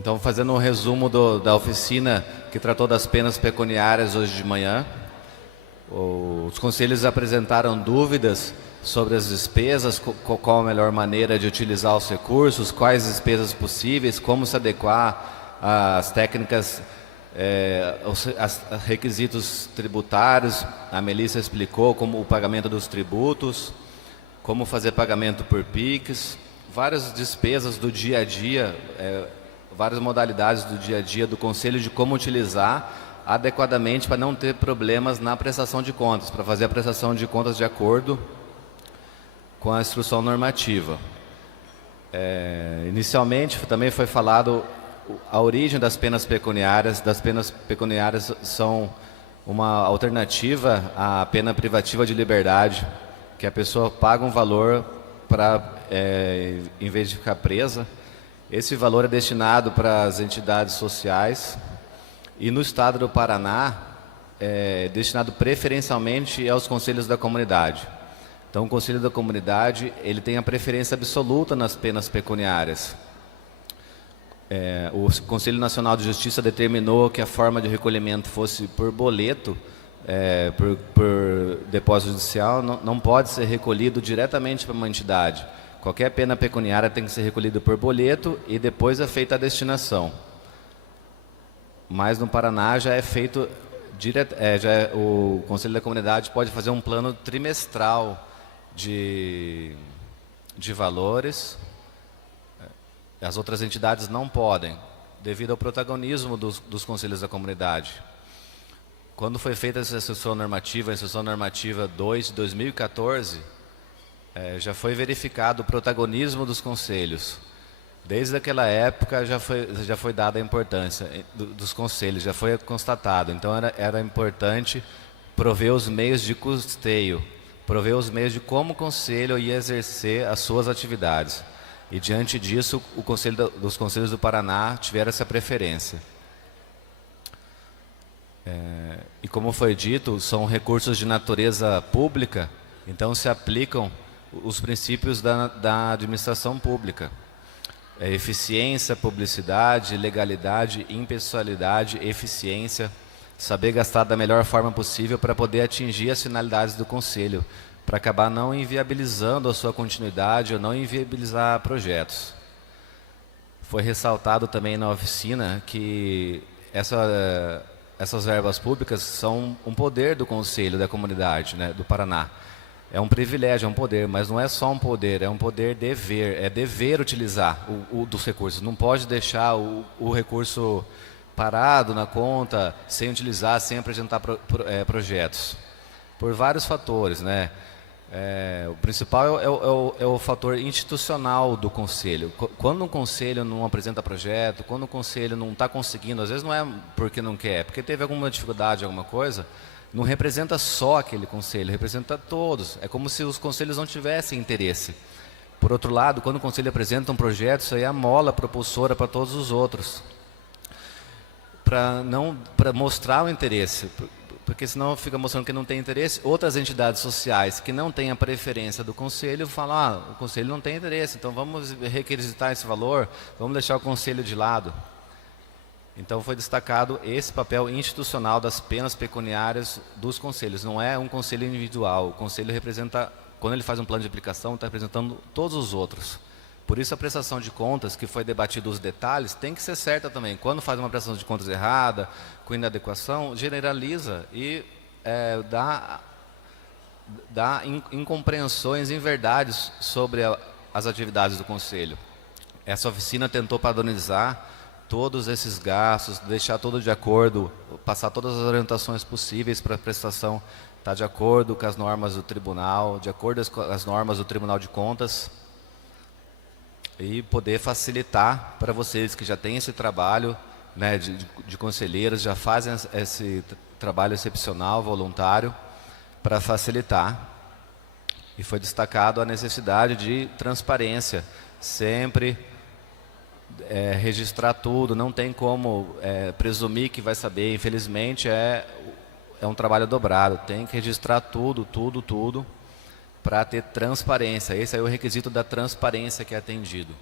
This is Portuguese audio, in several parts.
Então, fazendo um resumo da oficina que tratou das penas pecuniárias hoje de manhã, os conselhos apresentaram dúvidas sobre as despesas, qual a melhor maneira de utilizar os recursos, quais despesas possíveis, como se adequar às técnicas, aos requisitos tributários. A Melissa explicou como o pagamento dos tributos, como fazer pagamento por PIX, várias despesas do dia a dia, várias modalidades do dia a dia do Conselho de como utilizar adequadamente para não ter problemas na prestação de contas, para fazer a prestação de contas de acordo com a instrução normativa. Inicialmente também foi falado a origem das penas pecuniárias. Das penas pecuniárias são uma alternativa à pena privativa de liberdade, que a pessoa paga um valor para, em vez de ficar presa. Esse valor é destinado para as entidades sociais e no estado do Paraná é destinado preferencialmente aos conselhos da comunidade. Então, o Conselho da Comunidade ele tem a preferência absoluta nas penas pecuniárias. O Conselho Nacional de Justiça determinou que a forma de recolhimento fosse por boleto, por depósito judicial, não pode ser recolhido diretamente para uma entidade. Qualquer pena pecuniária tem que ser recolhida por boleto e depois é feita a destinação. Mas no Paraná já é feito o Conselho da Comunidade pode fazer um plano trimestral de valores. As outras entidades não podem, devido ao protagonismo dos conselhos da comunidade. Quando foi feita essa instrução normativa, a instrução normativa 2 de 2014, já foi verificado o protagonismo dos conselhos. Desde aquela época já foi dada a importância dos conselhos, já foi constatado. Então era importante prover os meios de custeio, prover os meios de como o conselho ia exercer as suas atividades. E diante disso, os conselhos do Paraná tiveram essa preferência. E como foi dito, são recursos de natureza pública, então se aplicam os princípios da administração pública. Eficiência, publicidade, legalidade, impessoalidade, eficiência, saber gastar da melhor forma possível para poder atingir as finalidades do Conselho, para acabar não inviabilizando a sua continuidade ou não inviabilizar projetos. Foi ressaltado também na oficina que essas verbas públicas são um poder do Conselho da Comunidade, né, do Paraná. É um privilégio, é um poder, mas não é só um poder, é um poder dever, é dever utilizar dos recursos. Não pode deixar o recurso parado na conta, sem utilizar, sem apresentar projetos. Por vários fatores, né? O principal é o fator institucional do Conselho. Quando um Conselho não apresenta projeto, quando o Conselho não está conseguindo, às vezes não é porque não quer, porque teve alguma dificuldade, alguma coisa, não representa só aquele Conselho, representa todos. É como se os Conselhos não tivessem interesse. Por outro lado, quando o Conselho apresenta um projeto, isso aí é a mola propulsora para todos os outros. Para mostrar o interesse, porque senão fica mostrando que não tem interesse. Outras entidades sociais que não têm a preferência do Conselho falam, o Conselho não tem interesse, então vamos requisitar esse valor, vamos deixar o Conselho de lado. Então foi destacado esse papel institucional das penas pecuniárias dos conselhos. Não é um conselho individual, o conselho representa, quando ele faz um plano de aplicação, está representando todos os outros. Por isso a prestação de contas, que foi debatido os detalhes, tem que ser certa também. Quando faz uma prestação de contas errada, com inadequação, generaliza e dá incompreensões, inverdades sobre as atividades do Conselho. Essa oficina tentou padronizar todos esses gastos, deixar tudo de acordo, passar todas as orientações possíveis para a prestação estar de acordo com as normas do tribunal, de acordo com as normas do Tribunal de Contas, e poder facilitar para vocês que já têm esse trabalho, né, de conselheiros, já fazem esse trabalho excepcional, voluntário, para facilitar. E foi destacado a necessidade de transparência, sempre registrar tudo, não tem como presumir que vai saber. Infelizmente é um trabalho dobrado, tem que registrar tudo, para ter transparência. Esse é o requisito da transparência que é atendido.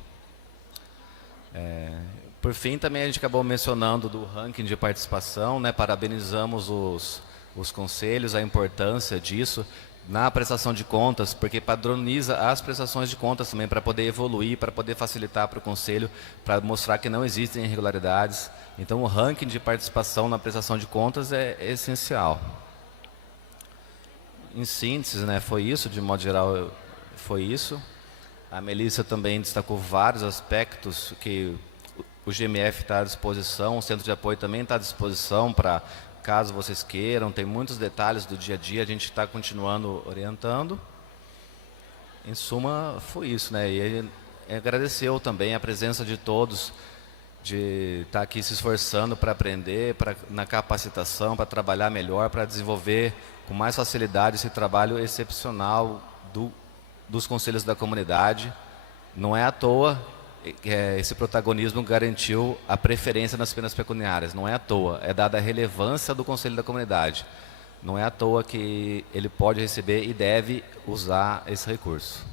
Por fim, também a gente acabou mencionando do ranking de participação, né? Parabenizamos os conselhos, a importância disso na prestação de contas, porque padroniza as prestações de contas também, para poder evoluir, para poder facilitar para o conselho, para mostrar que não existem irregularidades. Então, o ranking de participação na prestação de contas é essencial. Em síntese, né, foi isso, de modo geral, foi isso. A Melissa também destacou vários aspectos que o GMF está à disposição, o Centro de Apoio também está à disposição para, caso vocês queiram, tem muitos detalhes do dia a dia, a gente está continuando orientando. Em suma, foi isso, né? E ele agradeceu também a presença de todos, de estar aqui se esforçando para aprender, na capacitação, para trabalhar melhor, para desenvolver com mais facilidade esse trabalho excepcional dos conselhos da comunidade. Não é à toa esse protagonismo garantiu a preferência nas penas pecuniárias. Não é à toa, é dada a relevância do Conselho da Comunidade. Não é à toa que ele pode receber e deve usar esse recurso.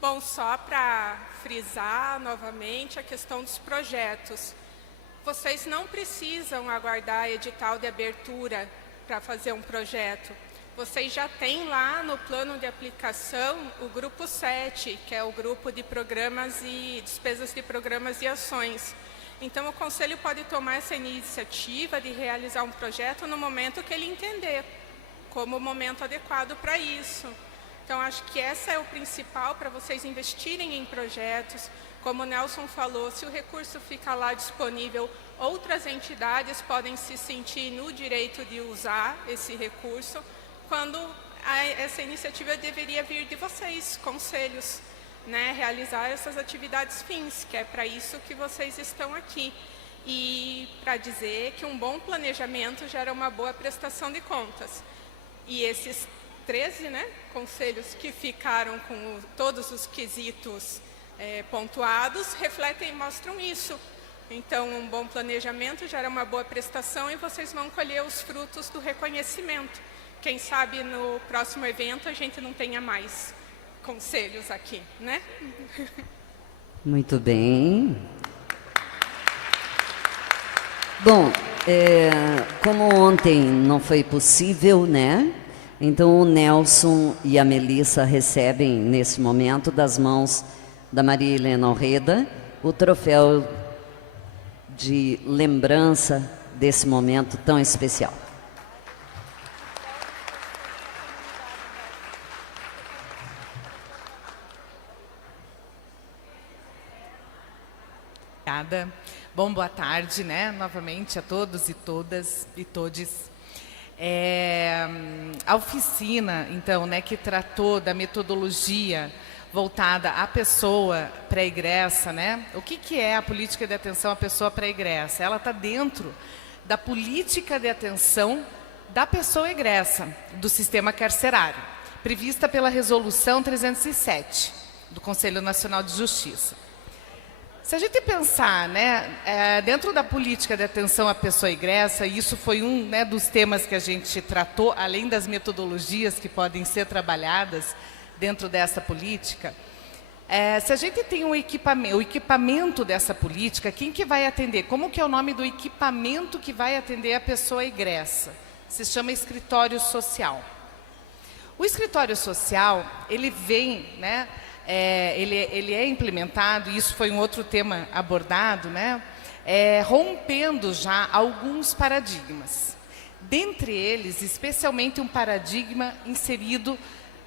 Bom, só para frisar novamente a questão dos projetos. Vocês não precisam aguardar edital de abertura para fazer um projeto. Vocês já têm lá no plano de aplicação o grupo 7, que é o grupo de programas e despesas de programas e ações. Então, o Conselho pode tomar essa iniciativa de realizar um projeto no momento que ele entender como o momento adequado para isso. Então, acho que essa é o principal para vocês investirem em projetos. Como o Nelson falou, se o recurso fica lá disponível, outras entidades podem se sentir no direito de usar esse recurso, quando essa iniciativa deveria vir de vocês, conselhos, né? Realizar essas atividades fins, que é para isso que vocês estão aqui. E para dizer que um bom planejamento gera uma boa prestação de contas. E esses 13, né, conselhos que ficaram com todos os quesitos pontuados, refletem e mostram isso. Então, um bom planejamento gera uma boa prestação e vocês vão colher os frutos do reconhecimento. Quem sabe no próximo evento a gente não tenha mais conselhos aqui, né? Muito bem. Bom, como ontem não foi possível, né? Então, o Nelson e a Melissa recebem, nesse momento, das mãos da Maria Helena Alreda, o troféu de lembrança desse momento tão especial. Obrigada. Bom, boa tarde, né? Novamente a todos e todas e todes. A oficina, então, né, que tratou da metodologia voltada à pessoa pré-egressa, né? O que é a política de atenção à pessoa pré-egressa? Ela está dentro da política de atenção da pessoa egressa do sistema carcerário, prevista pela Resolução 307 do Conselho Nacional de Justiça. Se a gente pensar, né, dentro da política de atenção à pessoa egressa, e isso foi um, né, dos temas que a gente tratou, além das metodologias que podem ser trabalhadas dentro dessa política, se a gente tem o equipamento dessa política, quem que vai atender? Como que é o nome do equipamento que vai atender a pessoa egressa? Se chama escritório social. O escritório social, ele vem, né, ele é implementado, e isso foi um outro tema abordado, né, rompendo já alguns paradigmas. Dentre eles, especialmente um paradigma inserido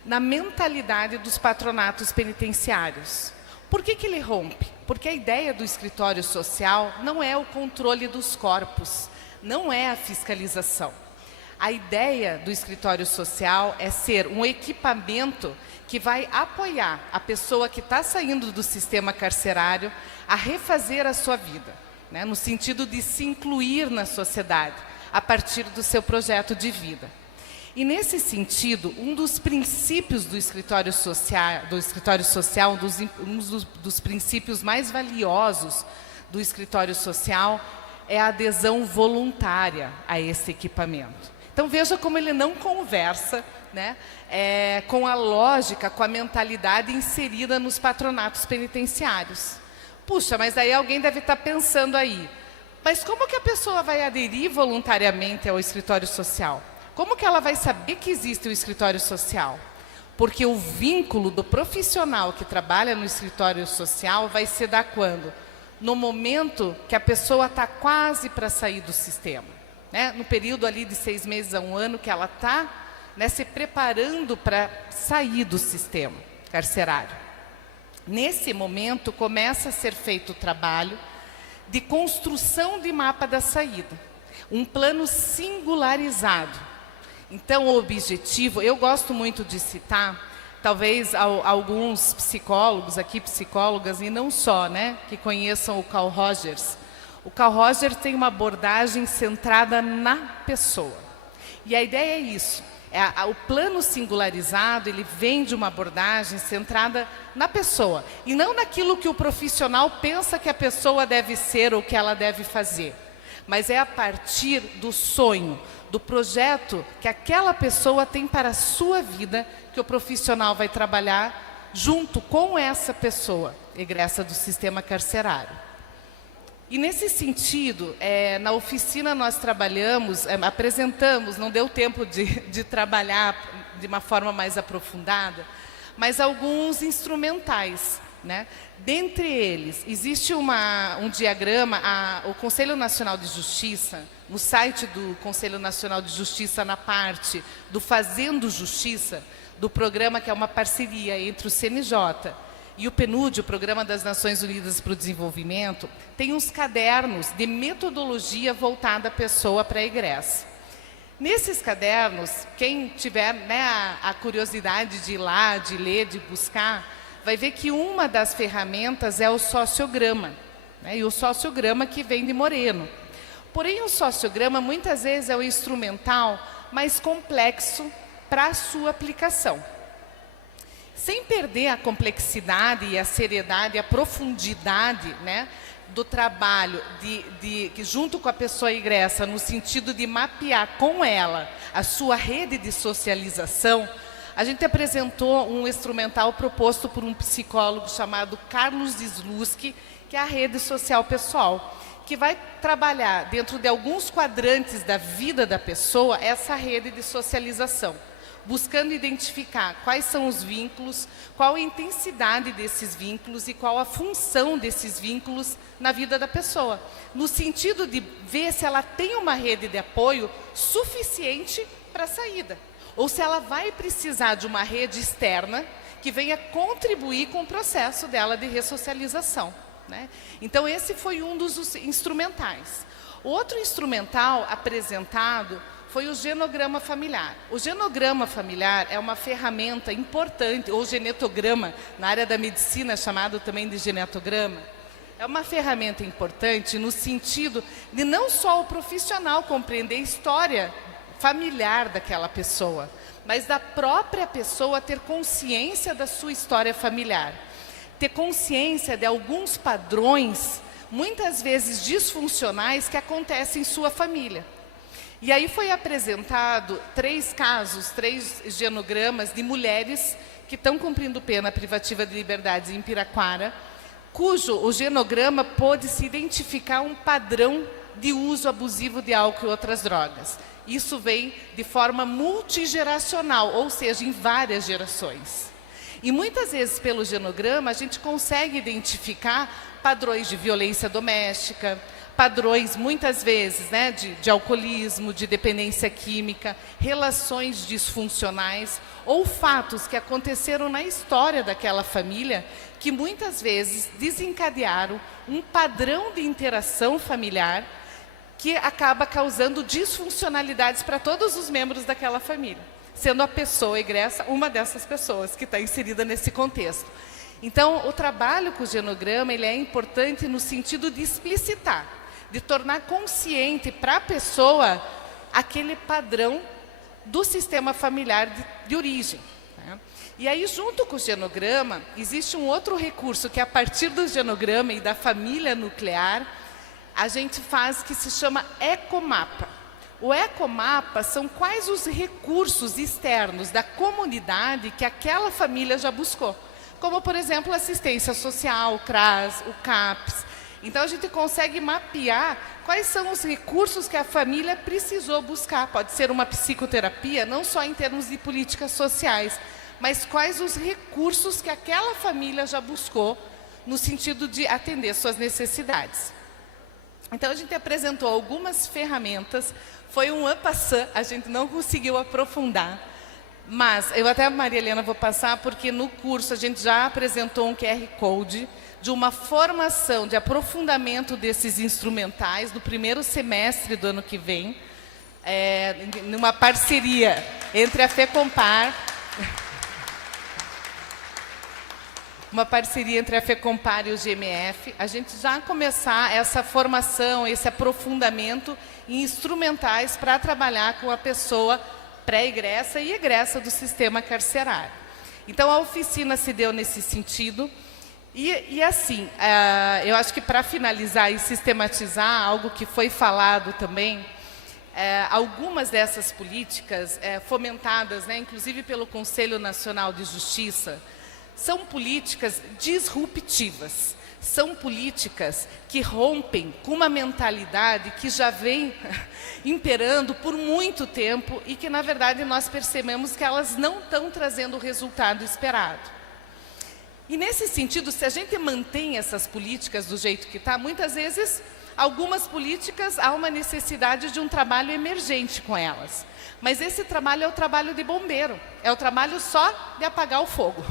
na mentalidade dos patronatos penitenciários. Por que ele rompe? Porque a ideia do escritório social não é o controle dos corpos, não é a fiscalização. A ideia do escritório social é ser um equipamento que vai apoiar a pessoa que está saindo do sistema carcerário a refazer a sua vida, né, no sentido de se incluir na sociedade, a partir do seu projeto de vida. E, nesse sentido, um dos princípios do escritório social, um dos princípios mais valiosos do escritório social, é a adesão voluntária a esse equipamento. Então veja como ele não conversa, né, com a lógica, com a mentalidade inserida nos patronatos penitenciários. Puxa, mas aí alguém deve estar pensando aí, mas como que a pessoa vai aderir voluntariamente ao escritório social? Como que ela vai saber que existe o escritório social? Porque o vínculo do profissional que trabalha no escritório social vai se dar quando? No momento que a pessoa está quase para sair do sistema, né? No período ali de 6 meses a 1 ano que ela está, né, se preparando para sair do sistema carcerário. Nesse momento começa a ser feito o trabalho de construção de mapa da saída, um plano singularizado. Então, o objetivo, eu gosto muito de citar, talvez alguns psicólogos aqui, psicólogas, e não só, né, que conheçam o Carl Rogers. O Carl Rogers tem uma abordagem centrada na pessoa. E a ideia é isso. O plano singularizado, ele vem de uma abordagem centrada na pessoa. E não naquilo que o profissional pensa que a pessoa deve ser ou que ela deve fazer. Mas é a partir do sonho, do projeto que aquela pessoa tem para a sua vida, que o profissional vai trabalhar junto com essa pessoa, egressa do sistema carcerário. E nesse sentido, na oficina nós trabalhamos, apresentamos, não deu tempo de trabalhar de uma forma mais aprofundada, mas alguns instrumentais, né? Dentre eles, existe um diagrama, o Conselho Nacional de Justiça, no site do Conselho Nacional de Justiça, na parte do Fazendo Justiça, do programa que é uma parceria entre o CNJ e o PNUD, o Programa das Nações Unidas para o Desenvolvimento, tem uns cadernos de metodologia voltada à pessoa pré-egressa. Nesses cadernos, quem tiver, né, a curiosidade de ir lá, de ler, de buscar, vai ver que uma das ferramentas é o sociograma, né, e o sociograma que vem de Moreno. Porém, o sociograma muitas vezes é o instrumental mais complexo para a sua aplicação. Sem perder a complexidade e a seriedade, a profundidade, né, do trabalho junto com a pessoa egressa, no sentido de mapear com ela a sua rede de socialização, a gente apresentou um instrumental proposto por um psicólogo chamado Carlos Slusky, que é a rede social pessoal, que vai trabalhar dentro de alguns quadrantes da vida da pessoa essa rede de socialização, buscando identificar quais são os vínculos, qual a intensidade desses vínculos e qual a função desses vínculos na vida da pessoa, no sentido de ver se ela tem uma rede de apoio suficiente para a saída, ou se ela vai precisar de uma rede externa que venha contribuir com o processo dela de ressocialização, né? Então, esse foi um dos instrumentais. Outro instrumental apresentado foi o genograma familiar. O genograma familiar é uma ferramenta importante, ou genetograma, na área da medicina chamado também de genetograma. É uma ferramenta importante no sentido de não só o profissional compreender a história familiar daquela pessoa, mas da própria pessoa ter consciência da sua história familiar. Ter consciência de alguns padrões, muitas vezes disfuncionais, que acontecem em sua família. E aí foi apresentado 3 casos, 3 genogramas de mulheres que estão cumprindo pena privativa de liberdade em Piraquara, cujo o genograma pôde se identificar um padrão de uso abusivo de álcool e outras drogas. Isso vem de forma multigeracional, ou seja, em várias gerações. E muitas vezes pelo genograma a gente consegue identificar padrões de violência doméstica, padrões, muitas vezes, né, de alcoolismo, de dependência química, relações disfuncionais ou fatos que aconteceram na história daquela família que muitas vezes desencadearam um padrão de interação familiar que acaba causando disfuncionalidades para todos os membros daquela família, sendo a pessoa egressa uma dessas pessoas que está inserida nesse contexto. Então, o trabalho com o genograma ele é importante no sentido de explicitar, de tornar consciente para a pessoa aquele padrão do sistema familiar de origem, né? E aí, junto com o genograma, existe um outro recurso que, a partir do genograma e da família nuclear, a gente faz que se chama ecomapa. O ecomapa são quais os recursos externos da comunidade que aquela família já buscou. Como, por exemplo, assistência social, o CRAS, o CAPS. Então, a gente consegue mapear quais são os recursos que a família precisou buscar. Pode ser uma psicoterapia, não só em termos de políticas sociais, mas quais os recursos que aquela família já buscou no sentido de atender suas necessidades. Então, a gente apresentou algumas ferramentas, foi um en passant, a gente não conseguiu aprofundar, mas eu até a Maria Helena vou passar, porque no curso a gente já apresentou um QR Code de uma formação de aprofundamento desses instrumentais no primeiro semestre do ano que vem, numa parceria entre a FECompar, uma parceria entre a FECompar e o GMF, a gente já começar essa formação, esse aprofundamento em instrumentais para trabalhar com a pessoa pré-egressa e egressa do sistema carcerário. Então, a oficina se deu nesse sentido. E assim, eu acho que para finalizar e sistematizar algo que foi falado também, algumas dessas políticas fomentadas, né, inclusive pelo Conselho Nacional de Justiça, são políticas disruptivas, são políticas que rompem com uma mentalidade que já vem imperando por muito tempo e que, na verdade, nós percebemos que elas não estão trazendo o resultado esperado. E, nesse sentido, se a gente mantém essas políticas do jeito que está, muitas vezes, algumas políticas, há uma necessidade de um trabalho emergente com elas. Mas esse trabalho é o trabalho de bombeiro, é o trabalho só de apagar o fogo.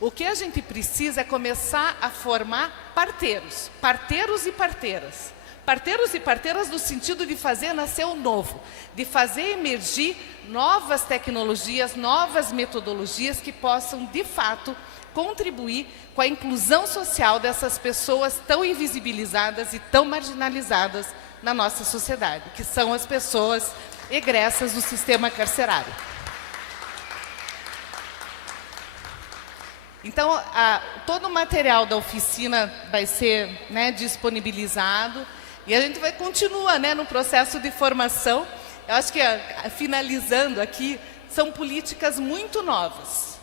O que a gente precisa é começar a formar parteiros, parteiros e parteiras. Parteiros e parteiras no sentido de fazer nascer o novo, de fazer emergir novas tecnologias, novas metodologias que possam, de fato, contribuir com a inclusão social dessas pessoas tão invisibilizadas e tão marginalizadas na nossa sociedade, que são as pessoas egressas do sistema carcerário. Então, todo o material da oficina vai ser, né, disponibilizado e a gente vai continuar, né, no processo de formação. Eu acho que, finalizando aqui, são políticas muito novas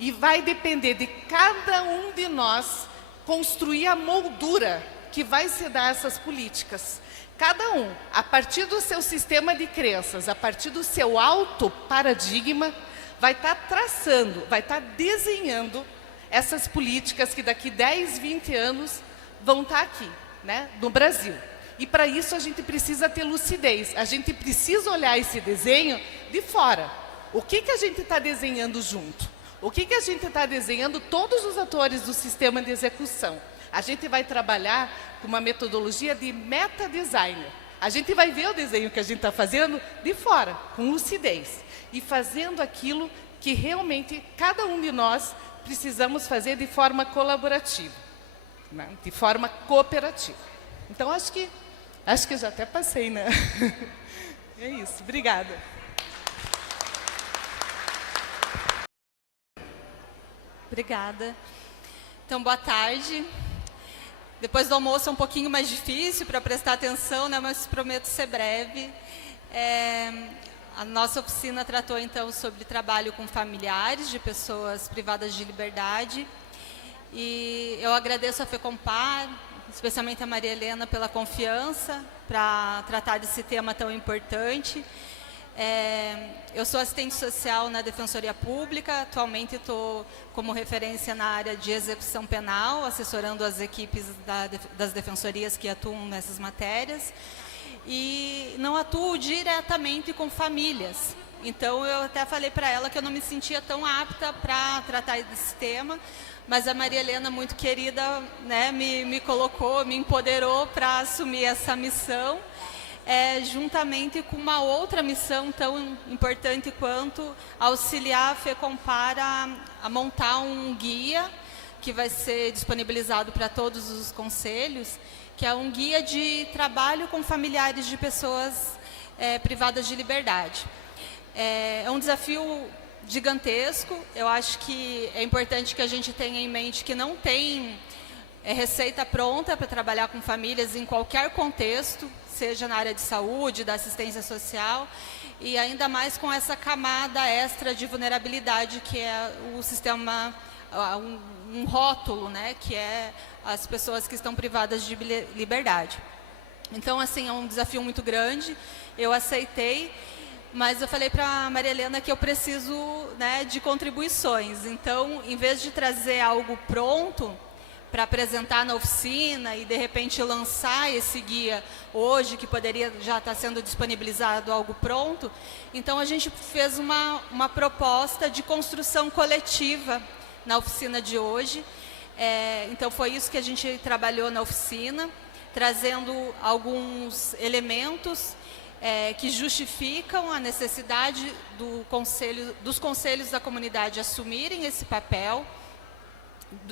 e vai depender de cada um de nós construir a moldura que vai se dar a essas políticas. Cada um, a partir do seu sistema de crenças, a partir do seu auto-paradigma, vai estar traçando, vai estar desenhando essas políticas que daqui 10, 20 anos vão estar aqui, né, no Brasil. E para isso a gente precisa ter lucidez, a gente precisa olhar esse desenho de fora. O que a gente está desenhando junto? O que a gente está desenhando todos os atores do sistema de execução? A gente vai trabalhar com uma metodologia de meta-designer. A gente vai ver o desenho que a gente está fazendo de fora, com lucidez. E fazendo aquilo que realmente cada um de nós precisamos fazer de forma colaborativa, né? De forma cooperativa. Então, acho que já até passei, né? É isso, obrigada. Obrigada. Então, boa tarde. Depois do almoço é um pouquinho mais difícil para prestar atenção, né? Mas prometo ser breve. A nossa oficina tratou, então, sobre trabalho com familiares de pessoas privadas de liberdade. E eu agradeço a FECompar, especialmente a Maria Helena, pela confiança para tratar desse tema tão importante. Eu sou assistente social na Defensoria Pública, atualmente estou como referência na área de execução penal, assessorando as equipes das defensorias que atuam nessas matérias. E não atuo diretamente com famílias. Então, eu até falei para ela que eu não me sentia tão apta para tratar desse tema, mas a Maria Helena, muito querida, né, me colocou, me empoderou para assumir essa missão, juntamente com uma outra missão tão importante quanto auxiliar a FECompar a montar um guia que vai ser disponibilizado para todos os conselhos, que é um guia de trabalho com familiares de pessoas privadas de liberdade. É um desafio gigantesco. Eu acho que é importante que a gente tenha em mente que não tem receita pronta para trabalhar com famílias em qualquer contexto, seja na área de saúde, da assistência social, e ainda mais com essa camada extra de vulnerabilidade que é o sistema, um rótulo, né, que é as pessoas que estão privadas de liberdade. Então, assim, é um desafio muito grande, eu aceitei, mas eu falei para a Maria Helena que eu preciso, né, de contribuições. Então, em vez de trazer algo pronto para apresentar na oficina e, de repente, lançar esse guia hoje, que poderia já estar sendo disponibilizado algo pronto, então a gente fez uma proposta de construção coletiva na oficina de hoje. Então, foi isso que a gente trabalhou na oficina, trazendo alguns elementos que justificam a necessidade dos conselhos da comunidade assumirem esse papel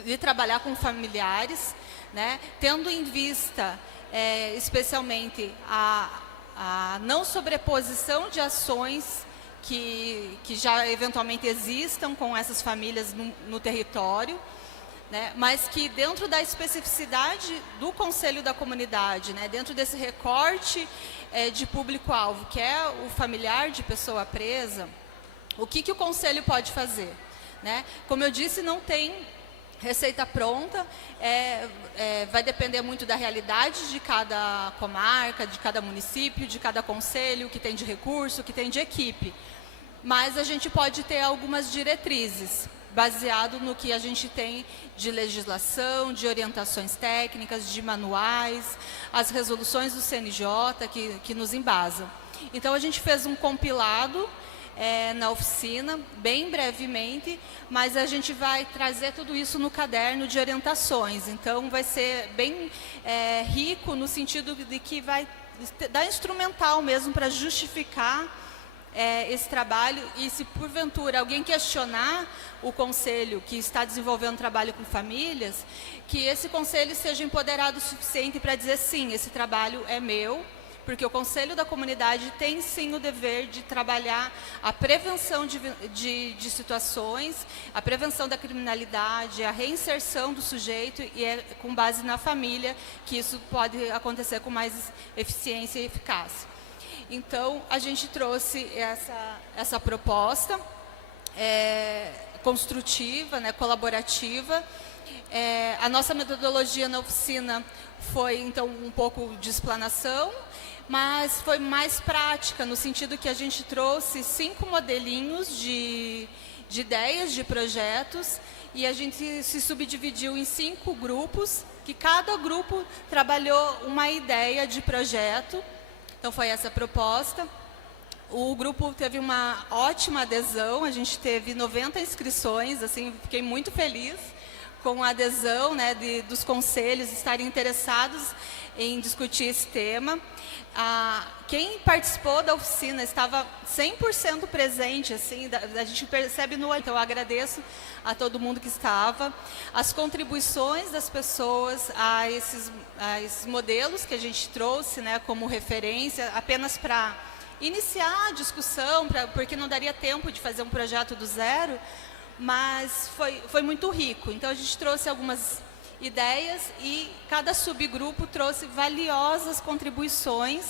de trabalhar com familiares, né, tendo em vista especialmente a não sobreposição de ações que já eventualmente existam com essas famílias no território, né, mas que dentro da especificidade do Conselho da Comunidade, né, dentro desse recorte de público-alvo, que é o familiar de pessoa presa, o que o Conselho pode fazer, né? Como eu disse, não tem receita pronta, vai depender muito da realidade de cada comarca, de cada município, de cada conselho, que tem de recurso, que tem de equipe. Mas a gente pode ter algumas diretrizes, baseado no que a gente tem de legislação, de orientações técnicas, de manuais, as resoluções do CNJ que nos embasam. Então, a gente fez um compilado na oficina, bem brevemente, mas a gente vai trazer tudo isso no caderno de orientações. Então, vai ser bem rico no sentido de que vai dar instrumental mesmo para justificar esse trabalho, e se porventura alguém questionar o conselho que está desenvolvendo trabalho com famílias, que esse conselho seja empoderado o suficiente para dizer sim, esse trabalho é meu, porque o Conselho da Comunidade tem sim o dever de trabalhar a prevenção de situações, a prevenção da criminalidade, a reinserção do sujeito, e é com base na família que isso pode acontecer com mais eficiência e eficácia. Então, a gente trouxe essa proposta construtiva, né, colaborativa. A nossa metodologia na oficina foi, então, um pouco de explanação, mas foi mais prática, no sentido que a gente trouxe 5 modelinhos de ideias, de projetos, e a gente se subdividiu em 5 grupos, que cada grupo trabalhou uma ideia de projeto. Então, foi essa a proposta. O grupo teve uma ótima adesão, a gente teve 90 inscrições, assim, fiquei muito feliz com a adesão, né, dos conselhos estarem interessados em discutir esse tema. Quem participou da oficina estava 100% presente, assim, a gente percebe no olho. Então, eu agradeço a todo mundo que estava. As contribuições das pessoas a esses modelos que a gente trouxe, né, como referência, apenas para iniciar a discussão, porque não daria tempo de fazer um projeto do zero, mas foi muito rico. Então, a gente trouxe algumas ideias e cada subgrupo trouxe valiosas contribuições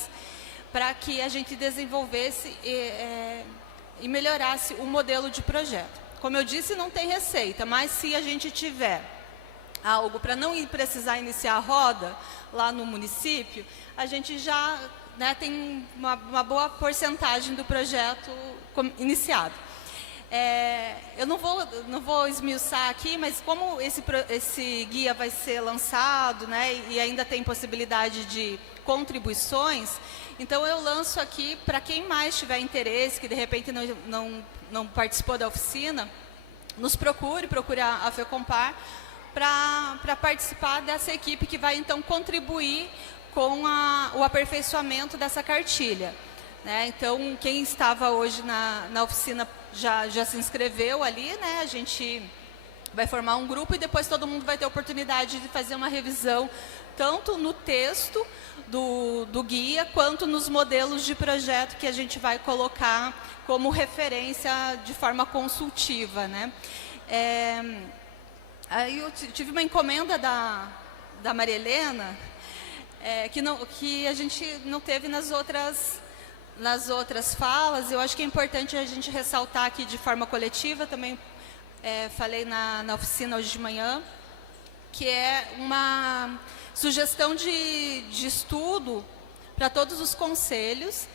para que a gente desenvolvesse e melhorasse o modelo de projeto. Como eu disse, não tem receita, mas se a gente tiver algo para não precisar iniciar a roda lá no município, a gente já, né, tem uma boa porcentagem do projeto iniciado. Eu não vou esmiuçar aqui, mas como esse guia vai ser lançado, né, e ainda tem possibilidade de contribuições, então eu lanço aqui para quem mais tiver interesse, que de repente não participou da oficina, nos procure a FECOMPAR para participar dessa equipe que vai então contribuir com o aperfeiçoamento dessa cartilha, né? Então, quem estava hoje na oficina já se inscreveu ali, né? A gente vai formar um grupo e depois todo mundo vai ter a oportunidade de fazer uma revisão, tanto no texto do guia, quanto nos modelos de projeto que a gente vai colocar como referência de forma consultiva, né? Aí eu tive uma encomenda da Maria Helena, que a gente não teve nas outras falas. Eu acho que é importante a gente ressaltar aqui de forma coletiva, também falei na oficina hoje de manhã, que é uma sugestão de estudo para todos os conselhos,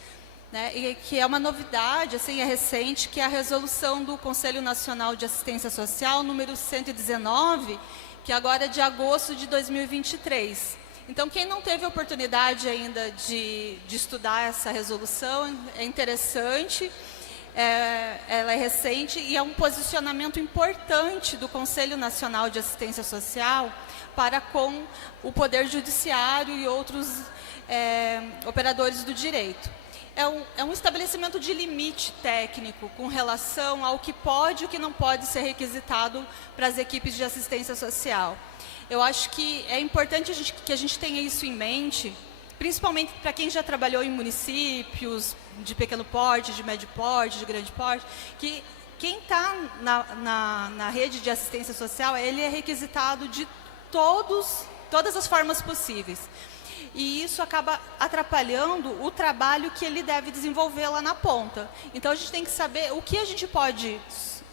né, e que é uma novidade, assim, é recente, que é a resolução do Conselho Nacional de Assistência Social, número 119, que agora é de agosto de 2023. Então, quem não teve a oportunidade ainda de estudar essa resolução, é interessante, ela é recente e é um posicionamento importante do Conselho Nacional de Assistência Social para com o Poder Judiciário e outros operadores do direito. É um estabelecimento de limite técnico com relação ao que pode e o que não pode ser requisitado para as equipes de assistência social. Eu acho que é importante que a gente tenha isso em mente, principalmente para quem já trabalhou em municípios de pequeno porte, de médio porte, de grande porte, que quem está na rede de assistência social, ele é requisitado de todas as formas possíveis. E isso acaba atrapalhando o trabalho que ele deve desenvolver lá na ponta. Então, a gente tem que saber o que a gente pode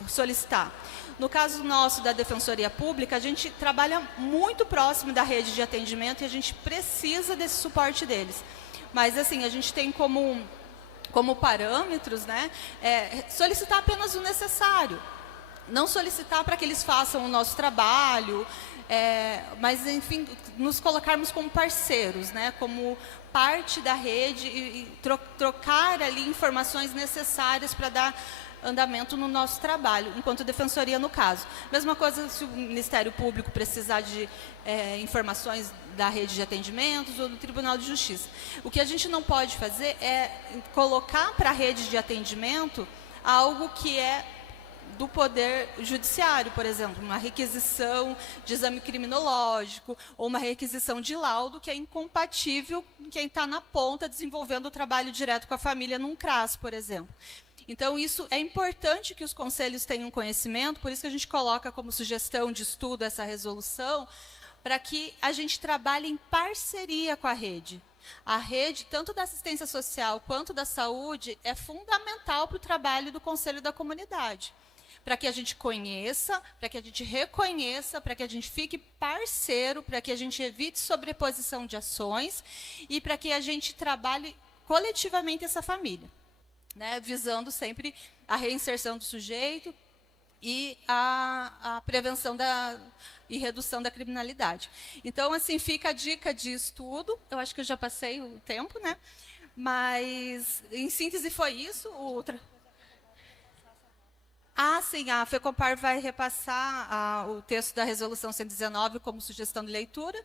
solicitar. No caso nosso da Defensoria Pública, a gente trabalha muito próximo da rede de atendimento e a gente precisa desse suporte deles. Mas, assim, a gente tem como parâmetros, né, solicitar apenas o necessário. Não solicitar para que eles façam o nosso trabalho, mas, enfim, nos colocarmos como parceiros, né, como parte da rede e trocar ali informações necessárias para dar andamento no nosso trabalho, enquanto defensoria no caso. Mesma coisa se o Ministério Público precisar de informações da rede de atendimentos ou do Tribunal de Justiça. O que a gente não pode fazer é colocar para a rede de atendimento algo que é do Poder Judiciário, por exemplo, uma requisição de exame criminológico ou uma requisição de laudo que é incompatível com quem está na ponta desenvolvendo o trabalho direto com a família num CRAS, por exemplo. Então, isso é importante que os conselhos tenham conhecimento, por isso que a gente coloca como sugestão de estudo essa resolução, para que a gente trabalhe em parceria com a rede. A rede, tanto da assistência social quanto da saúde, é fundamental para o trabalho do Conselho da Comunidade. Para que a gente conheça, para que a gente reconheça, para que a gente fique parceiro, para que a gente evite sobreposição de ações e para que a gente trabalhe coletivamente essa família, né, visando sempre a reinserção do sujeito e a prevenção e redução da criminalidade. Então, assim, fica a dica de estudo. Eu acho que eu já passei o tempo, né? Mas, em síntese, foi isso. Sim, a FECOMPAR vai repassar o texto da Resolução 119 como sugestão de leitura.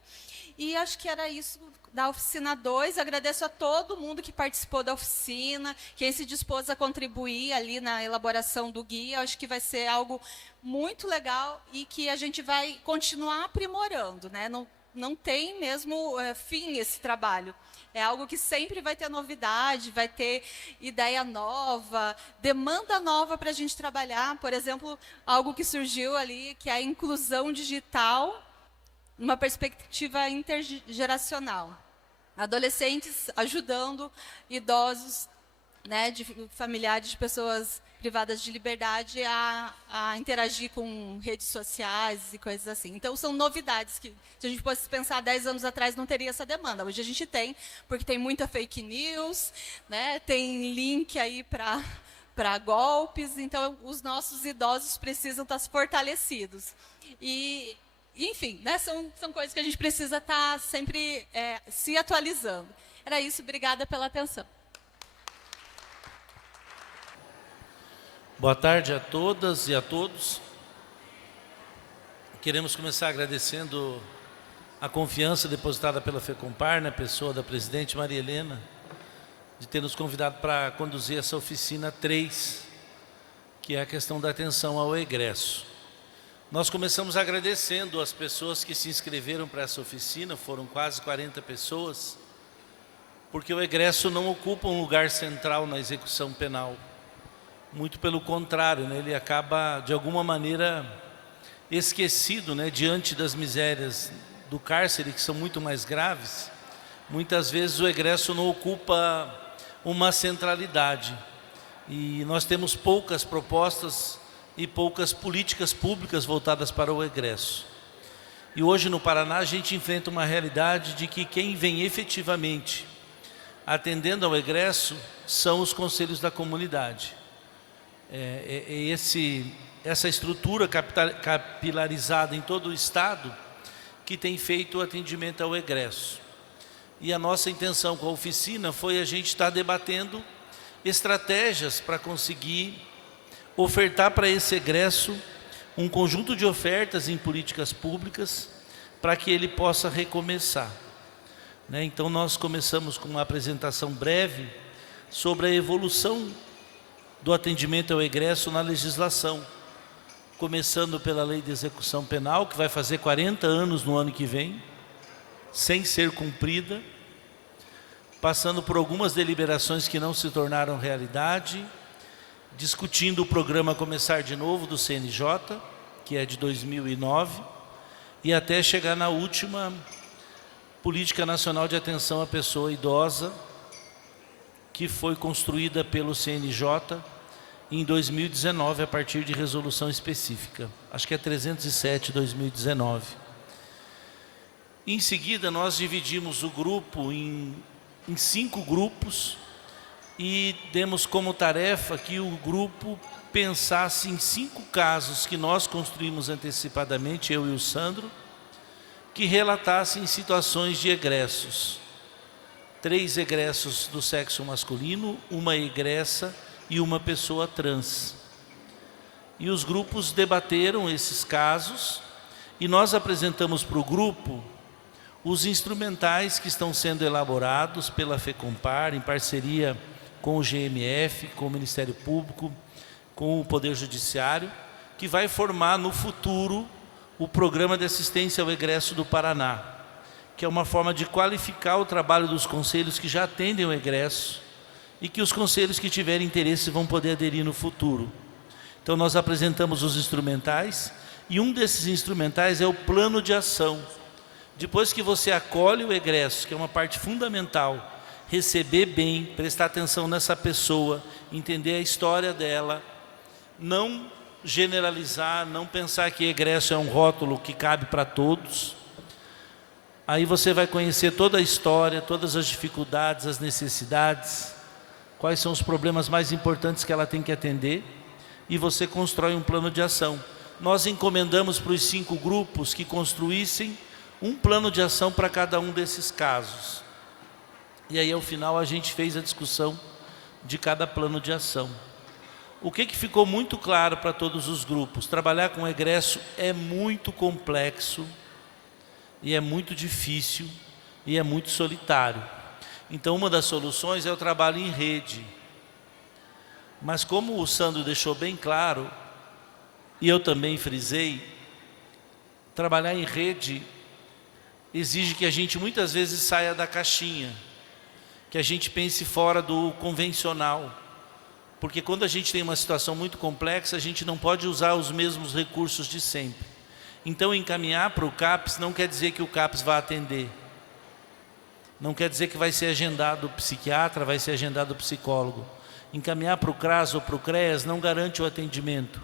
E acho que era isso da oficina 2. Agradeço a todo mundo que participou da oficina, quem se dispôs a contribuir ali na elaboração do guia. Acho que vai ser algo muito legal e que a gente vai continuar aprimorando, né? Não tem mesmo fim esse trabalho. É algo que sempre vai ter novidade, vai ter ideia nova, demanda nova para a gente trabalhar. Por exemplo, algo que surgiu ali, que é a inclusão digital, numa perspectiva intergeracional. Adolescentes ajudando idosos, né, familiares de pessoas privadas de liberdade a interagir com redes sociais e coisas assim. Então, são novidades que, se a gente fosse pensar 10 anos atrás, não teria essa demanda. Hoje a gente tem, porque tem muita fake news, né, tem link aí para golpes, então os nossos idosos precisam estar fortalecidos. E, enfim, né, são coisas que a gente precisa estar sempre se atualizando. Era isso, obrigada pela atenção. Boa tarde a todas e a todos. Queremos começar agradecendo a confiança depositada pela FECOMPAR, na pessoa da presidente Maria Helena, de ter nos convidado para conduzir essa oficina 3, que é a questão da atenção ao egresso. Nós começamos agradecendo as pessoas que se inscreveram para essa oficina, foram quase 40 pessoas, porque o egresso não ocupa um lugar central na execução penal. Muito pelo contrário, né? Ele acaba, de alguma maneira, esquecido, né? Diante das misérias do cárcere, que são muito mais graves, muitas vezes o egresso não ocupa uma centralidade. E nós temos poucas propostas e poucas políticas públicas voltadas para o egresso. E hoje no Paraná a gente enfrenta uma realidade de que quem vem efetivamente atendendo ao egresso são os conselhos da comunidade. Essa estrutura capilarizada em todo o estado que tem feito o atendimento ao egresso. E a nossa intenção com a oficina foi a gente estar debatendo estratégias para conseguir ofertar para esse egresso um conjunto de ofertas em políticas públicas para que ele possa recomeçar. Então nós começamos com uma apresentação breve sobre a evolução do atendimento ao egresso na legislação, começando pela Lei de Execução Penal, que vai fazer 40 anos no ano que vem, sem ser cumprida, passando por algumas deliberações que não se tornaram realidade, discutindo o programa Começar de Novo do CNJ, que é de 2009, e até chegar na última Política Nacional de Atenção à Pessoa Idosa, que foi construída pelo CNJ em 2019, a partir de resolução específica. Acho que é 307/2019. Em seguida, nós dividimos o grupo em 5 grupos e demos como tarefa que o grupo pensasse em 5 casos que nós construímos antecipadamente, eu e o Sandro, que relatassem situações de egressos. 3 egressos do sexo masculino, uma egressa e uma pessoa trans. E os grupos debateram esses casos e nós apresentamos para o grupo os instrumentais que estão sendo elaborados pela FECOMPAR, em parceria com o GMF, com o Ministério Público, com o Poder Judiciário, que vai formar no futuro o Programa de Assistência ao Egresso do Paraná, que é uma forma de qualificar o trabalho dos conselhos que já atendem o egresso e que os conselhos que tiverem interesse vão poder aderir no futuro. Então nós apresentamos os instrumentais e um desses instrumentais é o plano de ação. Depois que você acolhe o egresso, que é uma parte fundamental, receber bem, prestar atenção nessa pessoa, entender a história dela, não generalizar, não pensar que egresso é um rótulo que cabe para todos. Aí você vai conhecer toda a história, todas as dificuldades, as necessidades, quais são os problemas mais importantes que ela tem que atender, e você constrói um plano de ação. Nós encomendamos para os 5 grupos que construíssem um plano de ação para cada um desses casos. E aí, ao final, a gente fez a discussão de cada plano de ação. O que ficou muito claro para todos os grupos? Trabalhar com egresso é muito complexo, e é muito difícil, e é muito solitário. Então, uma das soluções é o trabalho em rede. Mas como o Sandro deixou bem claro, e eu também frisei, trabalhar em rede exige que a gente muitas vezes saia da caixinha, que a gente pense fora do convencional. Porque quando a gente tem uma situação muito complexa, a gente não pode usar os mesmos recursos de sempre. Então, encaminhar para o CAPS não quer dizer que o CAPS vai atender. Não quer dizer que vai ser agendado o psiquiatra, vai ser agendado o psicólogo. Encaminhar para o CRAS ou para o CREAS não garante o atendimento.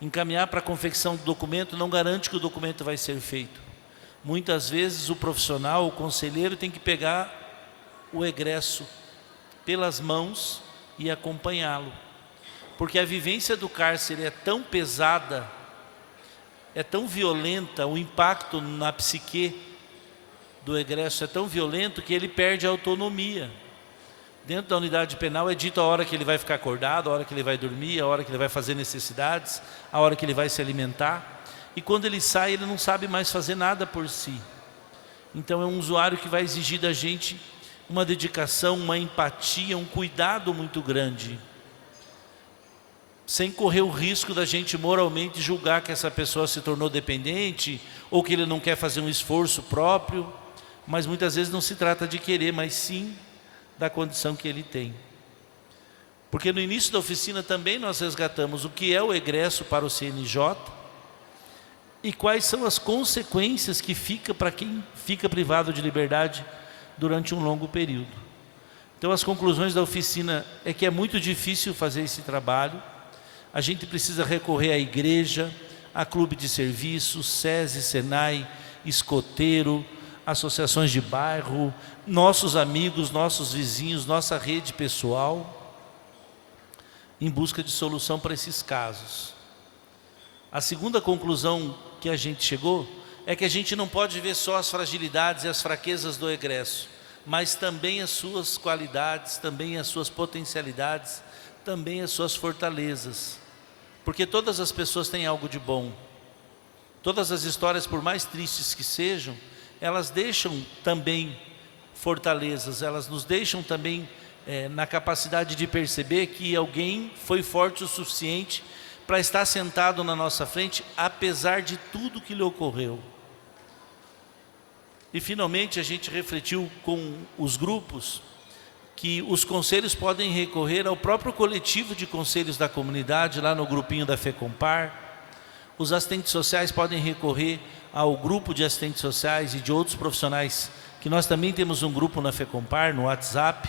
Encaminhar para a confecção do documento não garante que o documento vai ser feito. Muitas vezes o profissional, o conselheiro, tem que pegar o egresso pelas mãos e acompanhá-lo. Porque a vivência do cárcere é tão pesada, é tão violenta, o impacto na psique do egresso é tão violento que ele perde a autonomia. Dentro da unidade penal é dito a hora que ele vai ficar acordado, a hora que ele vai dormir, a hora que ele vai fazer necessidades, a hora que ele vai se alimentar. E quando ele sai, ele não sabe mais fazer nada por si. Então é um usuário que vai exigir da gente uma dedicação, uma empatia, um cuidado muito grande, sem correr o risco da gente moralmente julgar que essa pessoa se tornou dependente ou que ele não quer fazer um esforço próprio, mas muitas vezes não se trata de querer, mas sim da condição que ele tem. Porque no início da oficina também nós resgatamos o que é o egresso para o CNJ e quais são as consequências que fica para quem fica privado de liberdade durante um longo período. Então, as conclusões da oficina é que é muito difícil fazer esse trabalho. A gente precisa recorrer à igreja, a clube de serviços, SESI, SENAI, escoteiro, associações de bairro, nossos amigos, nossos vizinhos, nossa rede pessoal, em busca de solução para esses casos. A segunda conclusão que a gente chegou é que a gente não pode ver só as fragilidades e as fraquezas do egresso, mas também as suas qualidades, também as suas potencialidades, também as suas fortalezas. Porque todas as pessoas têm algo de bom. Todas as histórias, por mais tristes que sejam, elas deixam também fortalezas, elas nos deixam também na capacidade de perceber que alguém foi forte o suficiente para estar sentado na nossa frente, apesar de tudo que lhe ocorreu. E finalmente a gente refletiu com os grupos que os conselhos podem recorrer ao próprio coletivo de conselhos da comunidade, lá no grupinho da FECOMPAR. Os assistentes sociais podem recorrer ao grupo de assistentes sociais e de outros profissionais, que nós também temos um grupo na FECOMPAR, no WhatsApp,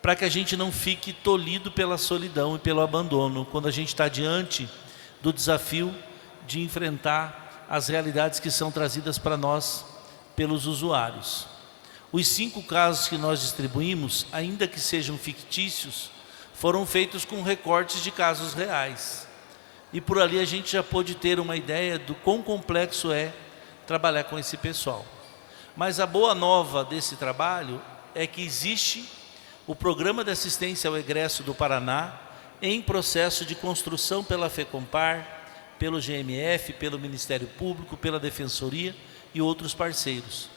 para que a gente não fique tolhido pela solidão e pelo abandono, quando a gente está diante do desafio de enfrentar as realidades que são trazidas para nós pelos usuários. Os 5 casos que nós distribuímos, ainda que sejam fictícios, foram feitos com recortes de casos reais. E por ali a gente já pôde ter uma ideia do quão complexo é trabalhar com esse pessoal. Mas a boa nova desse trabalho é que existe o Programa de Assistência ao Egresso do Paraná em processo de construção pela FECOMPAR, pelo GMF, pelo Ministério Público, pela Defensoria e outros parceiros.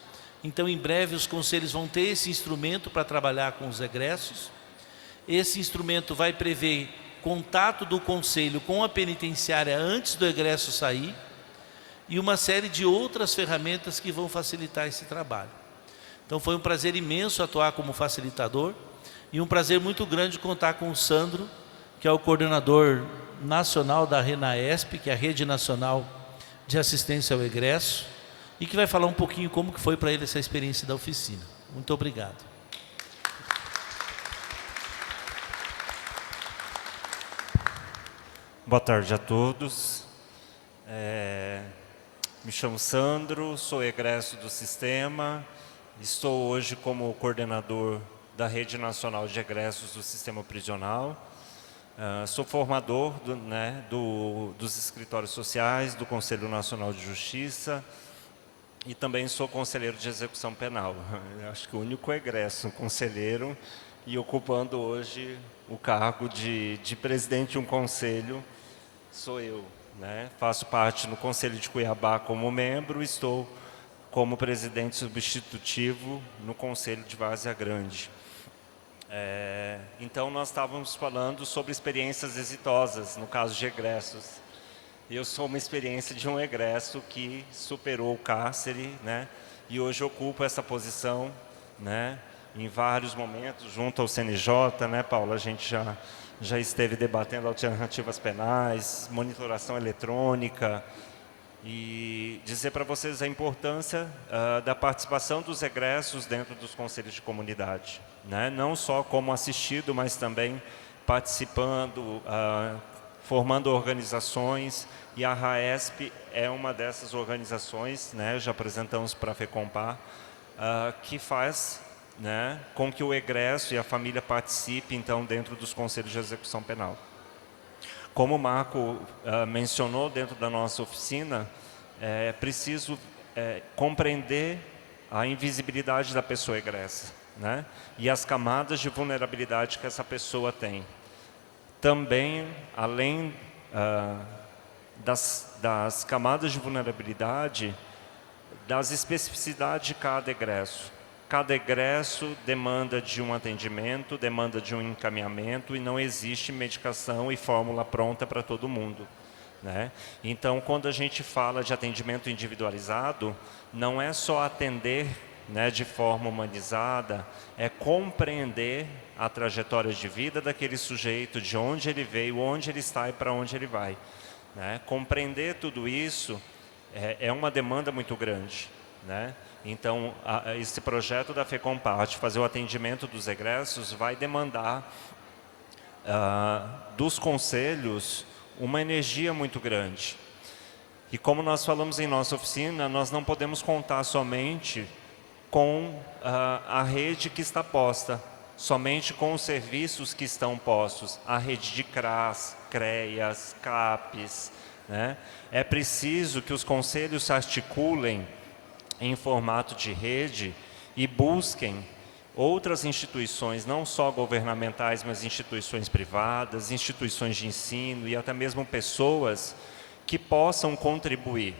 Então, em breve, os conselhos vão ter esse instrumento para trabalhar com os egressos. Esse instrumento vai prever contato do conselho com a penitenciária antes do egresso sair e uma série de outras ferramentas que vão facilitar esse trabalho. Então, foi um prazer imenso atuar como facilitador e um prazer muito grande contar com o Sandro, que é o coordenador nacional da RENAESP, que é a Rede Nacional de Assistência ao Egresso, e que vai falar um pouquinho como que foi para ele essa experiência da oficina. Muito obrigado. Boa tarde a todos. Me chamo Sandro, sou egresso do sistema, estou hoje como coordenador da Rede Nacional de Egressos do Sistema Prisional. Sou formador dos escritórios sociais, do Conselho Nacional de Justiça, e também sou conselheiro de execução penal. Acho que o único egresso conselheiro e ocupando hoje o cargo de presidente de um conselho sou eu. Faço parte no Conselho de Cuiabá como membro, estou como presidente substitutivo no Conselho de Várzea Grande. Então, nós estávamos falando sobre experiências exitosas, no caso de egressos. Eu sou uma experiência de um egresso que superou o cárcere, e hoje ocupo essa posição, em vários momentos, junto ao CNJ, Paula? A gente já esteve debatendo alternativas penais, monitoração eletrônica, e dizer para vocês a importância da participação dos egressos dentro dos conselhos de comunidade, não só como assistido, mas também participando, formando organizações, e a RAESP é uma dessas organizações, já apresentamos para a FECOMPAR, que faz com que o egresso e a família participe, então, dentro dos conselhos de execução penal. Como o Marco mencionou dentro da nossa oficina, é preciso compreender a invisibilidade da pessoa egressa, e as camadas de vulnerabilidade que essa pessoa tem. Também, além das camadas de vulnerabilidade, das especificidades de cada egresso. Cada egresso demanda de um atendimento, demanda de um encaminhamento, e não existe medicação e fórmula pronta para todo mundo. Então, quando a gente fala de atendimento individualizado, não é só atender de forma humanizada, é compreender a trajetória de vida daquele sujeito, de onde ele veio, onde ele está e para onde ele vai. Compreender tudo isso é uma demanda muito grande, né? Então, esse projeto da FECOMPART, fazer o atendimento dos egressos, vai demandar dos conselhos uma energia muito grande. E como nós falamos em nossa oficina, nós não podemos contar somente com a rede que está posta, somente com os serviços que estão postos, a rede de CRAS, CREAS, CAPES, né? É preciso que os conselhos se articulem em formato de rede e busquem outras instituições, não só governamentais, mas instituições privadas, instituições de ensino e até mesmo pessoas que possam contribuir.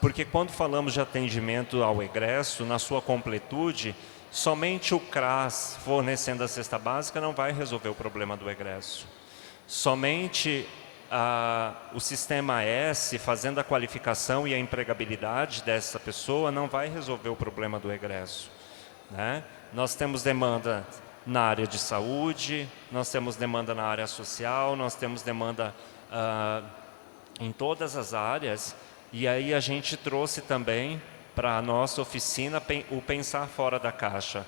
Porque quando falamos de atendimento ao egresso, na sua completude, somente o CRAS fornecendo a cesta básica não vai resolver o problema do egresso. Somente o sistema S fazendo a qualificação e a empregabilidade dessa pessoa não vai resolver o problema do egresso, né? Nós temos demanda na área de saúde, nós temos demanda na área social, nós temos demanda em todas as áreas, e aí a gente trouxe também para a nossa oficina o pensar fora da caixa,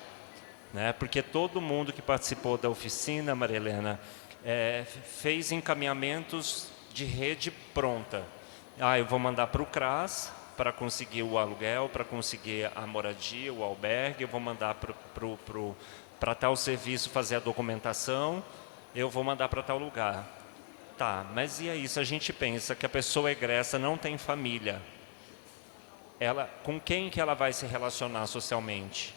né? Porque todo mundo que participou da oficina, Maria Helena, fez encaminhamentos de rede pronta. Eu vou mandar para o CRAS para conseguir o aluguel, para conseguir a moradia, o albergue, eu vou mandar para tal serviço fazer a documentação, eu vou mandar para tal lugar. Tá, mas e aí, se a gente pensa que a pessoa egressa não tem família, com quem que ela vai se relacionar socialmente?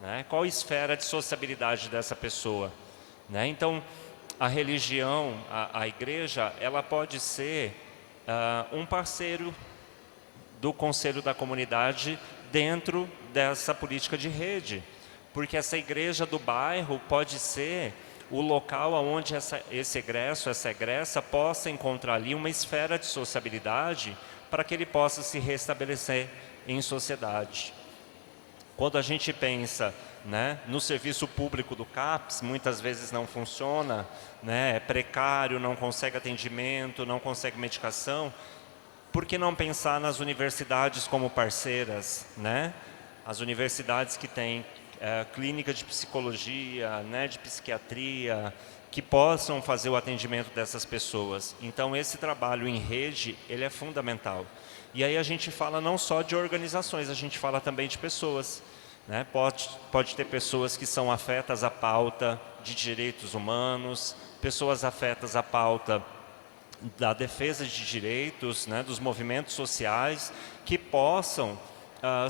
Né? Qual a esfera de sociabilidade dessa pessoa? Né? Então, a religião, a igreja, ela pode ser um parceiro do conselho da comunidade dentro dessa política de rede. Porque essa igreja do bairro pode ser o local onde esse egresso, essa egressa, possa encontrar ali uma esfera de sociabilidade para que ele possa se restabelecer em sociedade. Quando a gente pensa, né, no serviço público do CAPES, muitas vezes não funciona, né, é precário, não consegue atendimento, não consegue medicação. Por que não pensar nas universidades como parceiras, né? As universidades que têm clínica de psicologia, né, de psiquiatria, que possam fazer o atendimento dessas pessoas. Então, esse trabalho em rede, ele é fundamental. E aí a gente fala não só de organizações, a gente fala também de pessoas. Né? Pode ter pessoas que são afetas à pauta de direitos humanos, pessoas afetas à pauta da defesa de direitos, né, dos movimentos sociais, que possam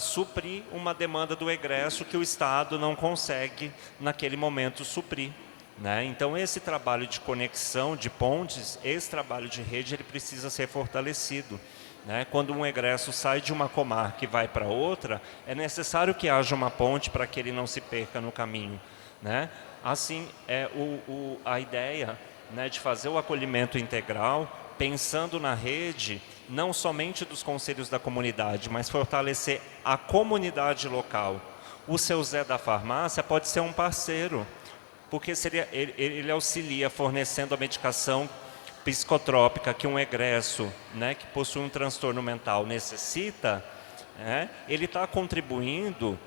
suprir uma demanda do egresso que o Estado não consegue, naquele momento, suprir. Né? Então, esse trabalho de conexão, de pontes, esse trabalho de rede, ele precisa ser fortalecido. Né? Quando um egresso sai de uma comarca e vai para outra, é necessário que haja uma ponte para que ele não se perca no caminho. Né? Assim, a ideia, né, de fazer o acolhimento integral, pensando na rede, não somente dos conselhos da comunidade, mas fortalecer a comunidade local. O seu Zé da farmácia pode ser um parceiro, porque ele auxilia fornecendo a medicação psicotrópica que um egresso, né, que possui um transtorno mental necessita, né, ele está contribuindo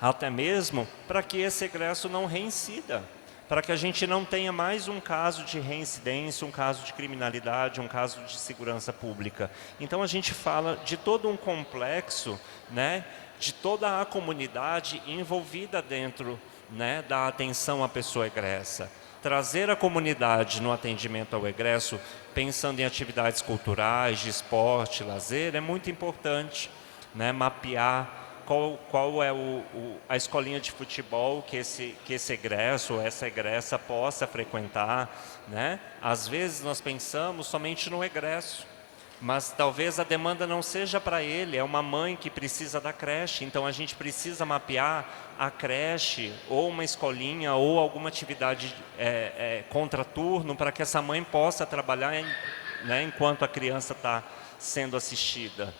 até mesmo para que esse egresso não reincida, para que a gente não tenha mais um caso de reincidência, um caso de criminalidade, um caso de segurança pública. Então, a gente fala de todo um complexo, né, de toda a comunidade envolvida dentro, né, da atenção à pessoa egressa. Trazer a comunidade no atendimento ao egresso, pensando em atividades culturais, de esporte, lazer, é muito importante, né, mapear qual é a escolinha de futebol que esse egresso ou essa egressa possa frequentar. Né? Às vezes nós pensamos somente no egresso, mas talvez a demanda não seja para ele, é uma mãe que precisa da creche, então a gente precisa mapear a creche, ou uma escolinha, ou alguma atividade contraturno, para que essa mãe possa trabalhar né, enquanto a criança está sendo assistida.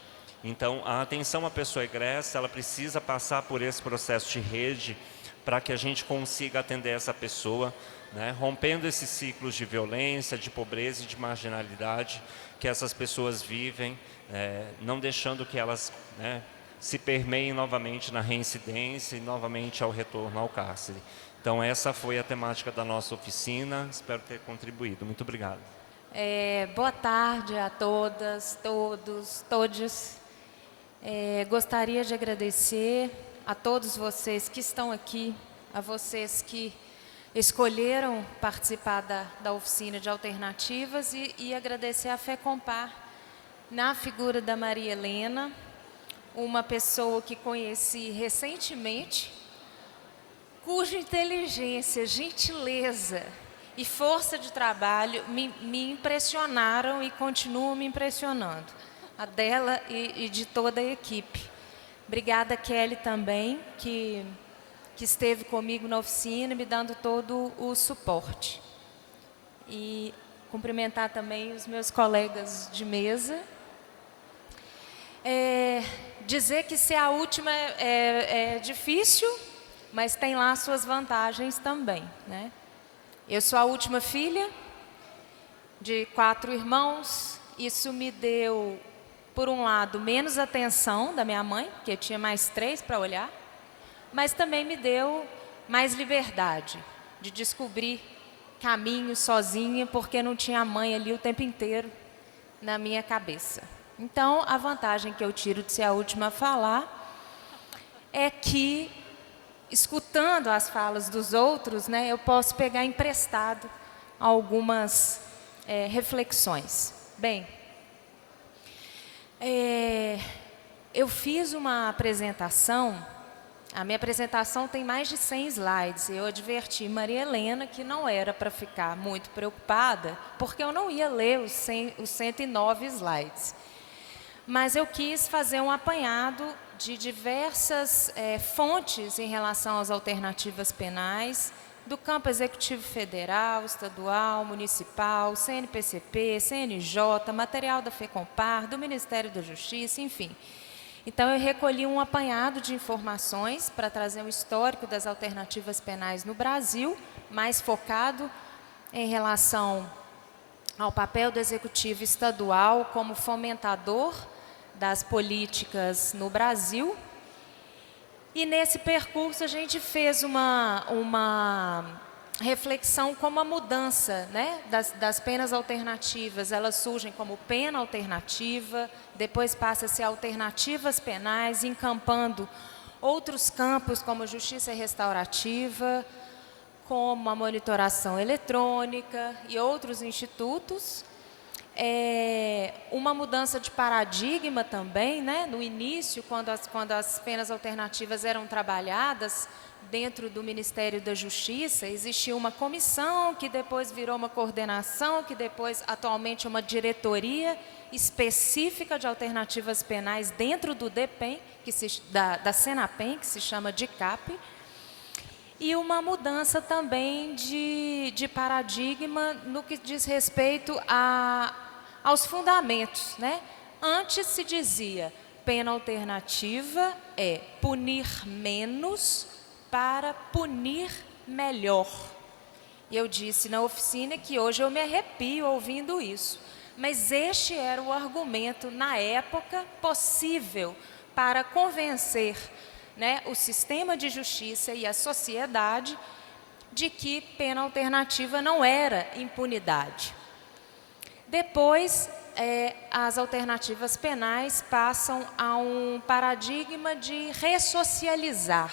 Então, a atenção à pessoa egressa, ela precisa passar por esse processo de rede para que a gente consiga atender essa pessoa né, rompendo esses ciclos de violência, de pobreza e de marginalidade que essas pessoas vivem, não deixando que elas, né, se permeiem novamente na reincidência e novamente ao retorno ao cárcere. Então, essa foi a temática da nossa oficina, espero ter contribuído. Muito obrigado. Boa tarde a todas, todos, todes. Gostaria de agradecer a todos vocês que estão aqui, a vocês que escolheram participar da oficina de alternativas e agradecer a FECOMPAR na figura da Maria Helena, uma pessoa que conheci recentemente, cuja inteligência, gentileza e força de trabalho me impressionaram e continuam me impressionando, a dela e de toda a equipe. Obrigada, Kelly, também, que esteve comigo na oficina, me dando todo o suporte. E cumprimentar também os meus colegas de mesa. Dizer que ser a última é difícil, mas tem lá suas vantagens também, né? Eu sou a última filha de 4 irmãos. Isso me deu, por um lado, menos atenção da minha mãe, porque tinha mais 3 para olhar, mas também me deu mais liberdade de descobrir caminhos sozinha, porque não tinha a mãe ali o tempo inteiro na minha cabeça. Então, a vantagem que eu tiro de ser a última a falar é que, escutando as falas dos outros, né, eu posso pegar emprestado algumas reflexões. Bem, eu fiz uma apresentação, a minha apresentação tem mais de 100 slides. Eu adverti Maria Helena que não era para ficar muito preocupada, porque eu não ia ler os 109 slides. Mas eu quis fazer um apanhado de diversas fontes em relação às alternativas penais, do campo executivo federal, estadual, municipal, CNPCP, CNJ, material da FECOMPAR, do Ministério da Justiça, enfim. Então, eu recolhi um apanhado de informações para trazer um histórico das alternativas penais no Brasil, mais focado em relação ao papel do executivo estadual como fomentador das políticas no Brasil. E nesse percurso a gente fez uma reflexão como a mudança, né, das penas alternativas. Elas surgem como pena alternativa, depois passa a ser alternativas penais, encampando outros campos como justiça restaurativa, como a monitoração eletrônica e outros institutos. Uma mudança de paradigma também, né? No início, quando as penas alternativas eram trabalhadas dentro do Ministério da Justiça, existia uma comissão que depois virou uma coordenação, que depois atualmente é uma diretoria específica de alternativas penais dentro do DEPEN, da Senapem, que se chama DICAP, e uma mudança também de paradigma no que diz respeito aos fundamentos, né? Antes se dizia, pena alternativa é punir menos para punir melhor. E eu disse na oficina que hoje eu me arrepio ouvindo isso. Mas este era o argumento, na época, possível para convencer, né, o sistema de justiça e a sociedade de que pena alternativa não era impunidade. Depois, as alternativas penais passam a um paradigma de ressocializar.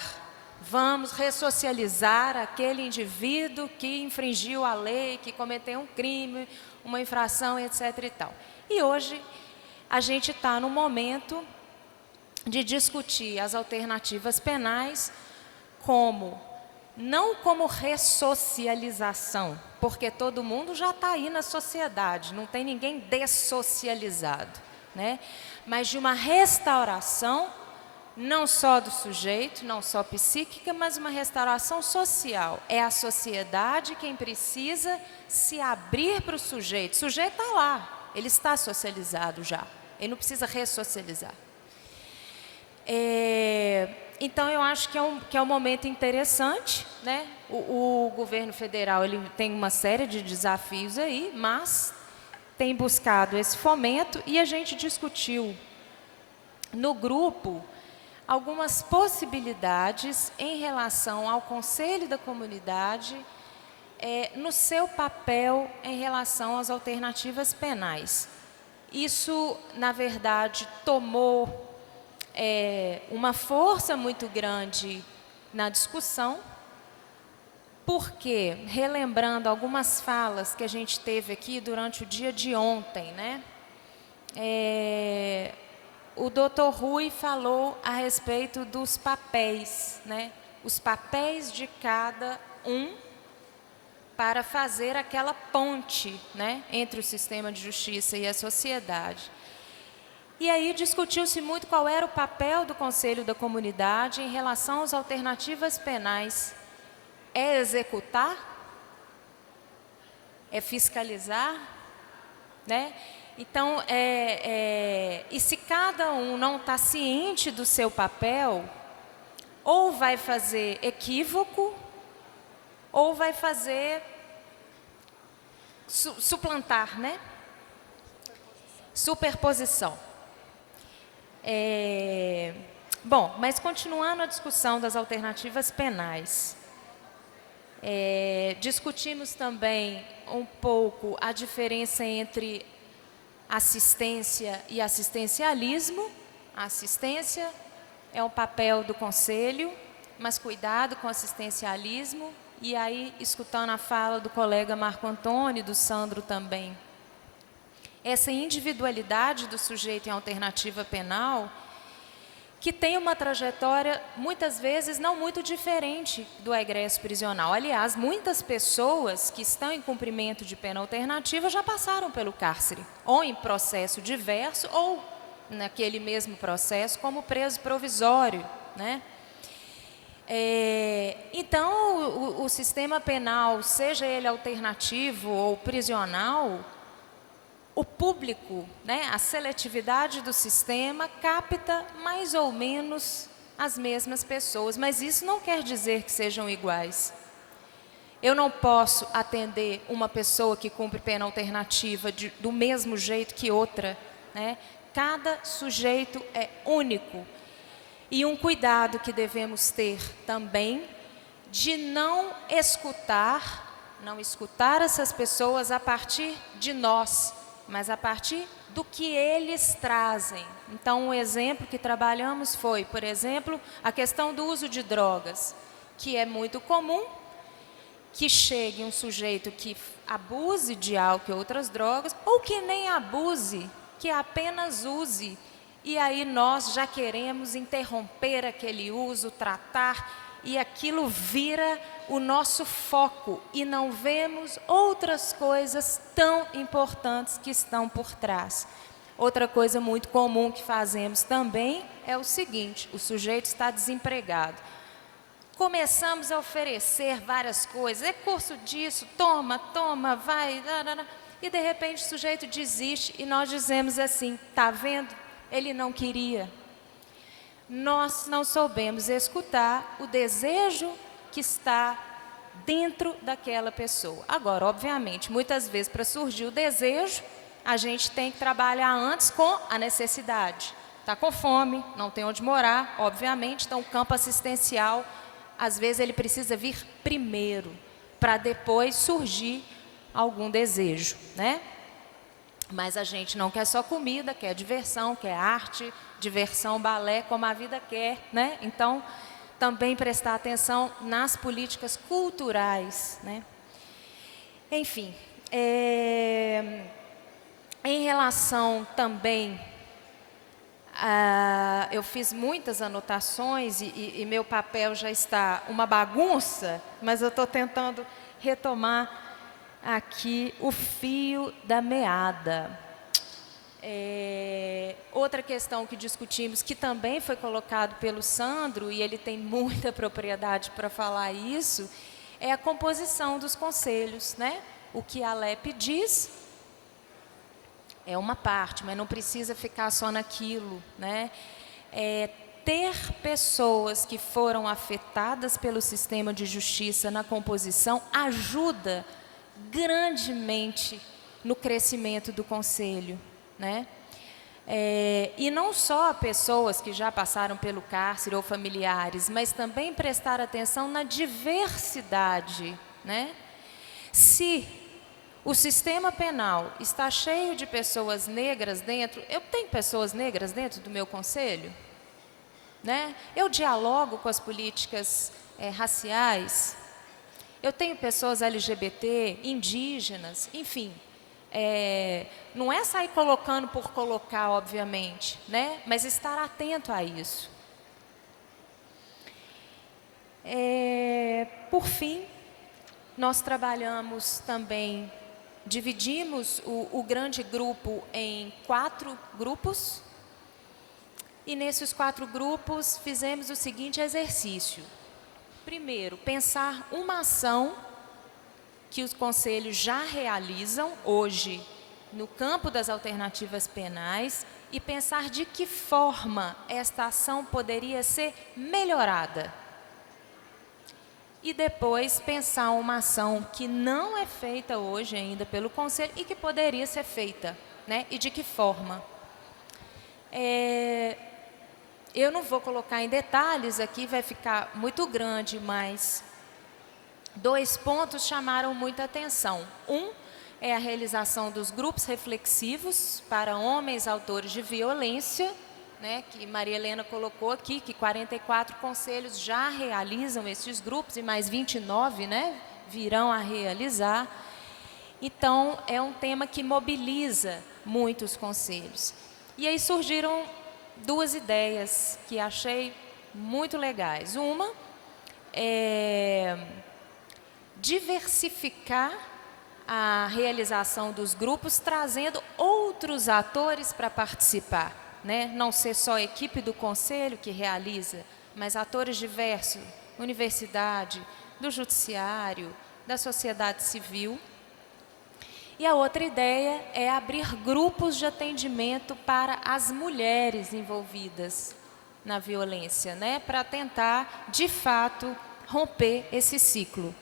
Vamos ressocializar aquele indivíduo que infringiu a lei, que cometeu um crime, uma infração, etc. e tal. E hoje a gente está no momento de discutir as alternativas penais não como ressocialização, porque todo mundo já está aí na sociedade, não tem ninguém dessocializado, né? Mas de uma restauração, não só do sujeito, não só psíquica, mas uma restauração social. É a sociedade quem precisa se abrir para o sujeito. O sujeito está lá, ele está socializado já, ele não precisa ressocializar. Então, eu acho que é um momento interessante, né? O governo federal ele tem uma série de desafios aí, mas tem buscado esse fomento e a gente discutiu no grupo algumas possibilidades em relação ao Conselho da Comunidade, no seu papel em relação às alternativas penais. Isso, na verdade, tomou uma força muito grande na discussão, porque, relembrando algumas falas que a gente teve aqui durante o dia de ontem, né? O doutor Rui falou a respeito dos papéis, né? Os papéis de cada um para fazer aquela ponte, né, entre o sistema de justiça e a sociedade. E aí discutiu-se muito qual era o papel do Conselho da Comunidade em relação às alternativas penais. É executar? É fiscalizar? Né? Então, e se cada um não está ciente do seu papel, ou vai fazer equívoco, ou vai fazer suplantar, né? Superposição. Bom, mas continuando a discussão das alternativas penais, discutimos também um pouco a diferença entre assistência e assistencialismo. A assistência é um papel do Conselho, mas cuidado com o assistencialismo. E aí, escutando a fala do colega Marco Antônio e do Sandro também, essa individualidade do sujeito em alternativa penal, que tem uma trajetória, muitas vezes, não muito diferente do egresso prisional. Aliás, muitas pessoas que estão em cumprimento de pena alternativa já passaram pelo cárcere, ou em processo diverso, ou naquele mesmo processo como preso provisório, né? Então, o sistema penal, seja ele alternativo ou prisional, o público, né, a seletividade do sistema capta mais ou menos as mesmas pessoas, mas isso não quer dizer que sejam iguais. Eu não posso atender uma pessoa que cumpre pena alternativa do mesmo jeito que outra, né? Cada sujeito é único. E um cuidado que devemos ter também de não escutar essas pessoas a partir de nós, mas a partir do que eles trazem. Então, um exemplo que trabalhamos foi, por exemplo, a questão do uso de drogas, que é muito comum que chegue um sujeito que abuse de álcool e outras drogas, ou que nem abuse, que apenas use. E aí nós já queremos interromper aquele uso, tratar, e aquilo vira o nosso foco e não vemos outras coisas tão importantes que estão por trás. Outra coisa muito comum que fazemos também é o seguinte: o sujeito está desempregado. Começamos a oferecer várias coisas, é curso disso, toma, vai, e de repente o sujeito desiste e nós dizemos assim: tá vendo? Ele não queria. Nós não soubemos escutar o desejo que está dentro daquela pessoa. Agora, obviamente, muitas vezes para surgir o desejo, a gente tem que trabalhar antes com a necessidade. Está com fome, não tem onde morar, obviamente, então o campo assistencial, às vezes ele precisa vir primeiro, para depois surgir algum desejo, né? Mas a gente não quer só comida, quer diversão, quer arte, diversão, balé, como a vida quer, né? Então, também prestar atenção nas políticas culturais, né? Enfim, em relação também, eu fiz muitas anotações e meu papel já está uma bagunça, mas eu estou tentando retomar aqui o fio da meada. Outra questão que discutimos, que também foi colocado pelo Sandro, e ele tem muita propriedade para falar isso, é a composição dos conselhos, né? O que a LEP diz é uma parte, mas não precisa ficar só naquilo, né? ter pessoas que foram afetadas pelo sistema de justiça na composição ajuda grandemente no crescimento do Conselho, né? E não só pessoas que já passaram pelo cárcere ou familiares, mas também prestar atenção na diversidade, né? Se o sistema penal está cheio de pessoas negras dentro, eu tenho pessoas negras dentro do meu conselho, né? Eu dialogo com as políticas raciais, eu tenho pessoas LGBT, indígenas, enfim. Não é sair colocando por colocar, obviamente, né? Mas estar atento a isso. Por fim, nós trabalhamos também, dividimos o grande grupo em 4 grupos, e nesses 4 grupos fizemos o seguinte exercício. Primeiro, pensar uma ação que os conselhos já realizam hoje no campo das alternativas penais e pensar de que forma esta ação poderia ser melhorada. E depois pensar uma ação que não é feita hoje ainda pelo conselho e que poderia ser feita, né? E de que forma. Eu não vou colocar em detalhes aqui, vai ficar muito grande, mas 2 pontos chamaram muita atenção. Um é a realização dos grupos reflexivos para homens autores de violência, né, que Maria Helena colocou aqui, que 44 conselhos já realizam esses grupos e mais 29, né, virão a realizar. Então, é um tema que mobiliza muitos conselhos. E aí surgiram 2 ideias que achei muito legais. Uma é diversificar a realização dos grupos, trazendo outros atores para participar, né? Não ser só a equipe do conselho que realiza, mas atores diversos, universidade, do judiciário, da sociedade civil. E a outra ideia é abrir grupos de atendimento para as mulheres envolvidas na violência, né? Para tentar, de fato, romper esse ciclo.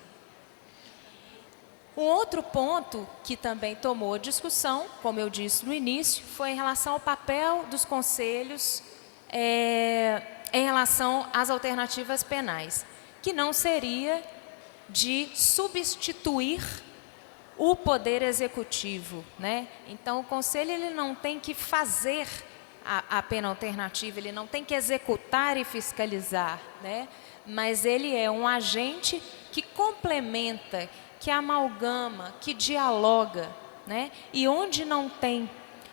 Um outro ponto que também tomou discussão, como eu disse no início, foi em relação ao papel dos conselhos em relação às alternativas penais, que não seria de substituir o poder executivo, né? Então, o conselho ele não tem que fazer a pena alternativa, ele não tem que executar e fiscalizar, né? Mas ele é um agente que complementa, que amalgama, que dialoga, né? E onde não tem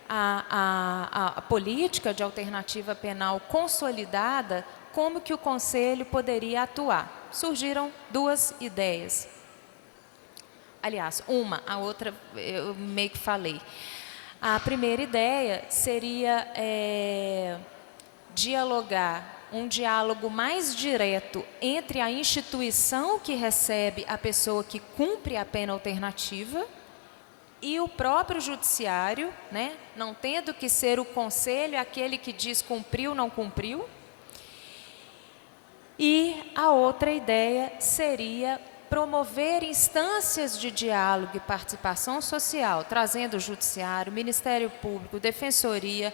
a política de alternativa penal consolidada, como que o conselho poderia atuar? Surgiram 2 ideias. Aliás, a outra eu meio que falei. A primeira ideia seria dialogar, um diálogo mais direto entre a instituição que recebe a pessoa que cumpre a pena alternativa e o próprio judiciário, né? Não tendo que ser o conselho aquele que diz cumpriu, não cumpriu. E a outra ideia seria promover instâncias de diálogo e participação social, trazendo o judiciário, Ministério Público, Defensoria,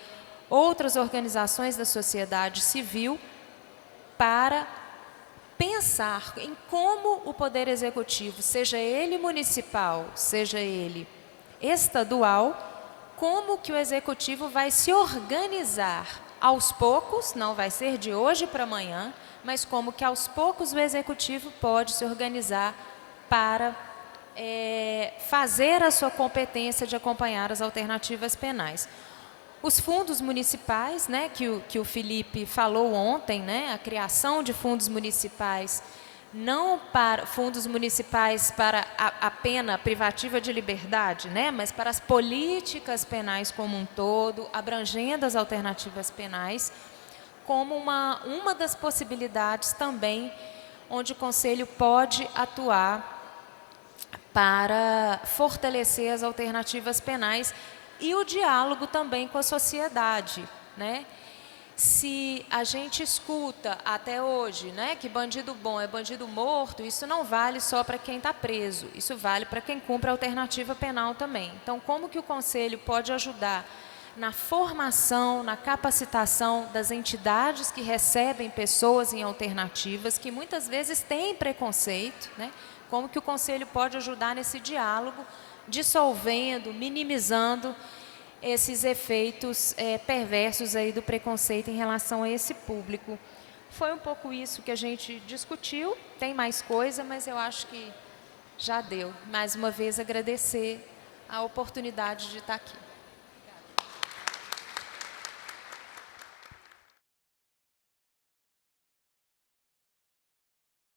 outras organizações da sociedade civil, para pensar em como o Poder Executivo, seja ele municipal, seja ele estadual, como que o Executivo vai se organizar aos poucos, não vai ser de hoje para amanhã, mas como que aos poucos o Executivo pode se organizar para fazer a sua competência de acompanhar as alternativas penais. Os fundos municipais, né, que o Felipe falou ontem, né, a criação de fundos municipais, não para fundos municipais para a pena privativa de liberdade, né, mas para as políticas penais como um todo, abrangendo as alternativas penais, como uma das possibilidades também onde o Conselho pode atuar para fortalecer as alternativas penais e o diálogo também com a sociedade, né? se a gente escuta até hoje, né, que bandido bom é bandido morto, isso não vale só para quem está preso, isso vale para quem cumpre a alternativa penal também. Então, como que o Conselho pode ajudar na formação, na capacitação das entidades que recebem pessoas em alternativas, que muitas vezes têm preconceito, né? Como que o Conselho pode ajudar nesse diálogo, dissolvendo, minimizando esses efeitos perversos aí do preconceito em relação a esse público. Foi um pouco isso que a gente discutiu, tem mais coisa, mas eu acho que já deu. Mais uma vez, agradecer a oportunidade de estar aqui.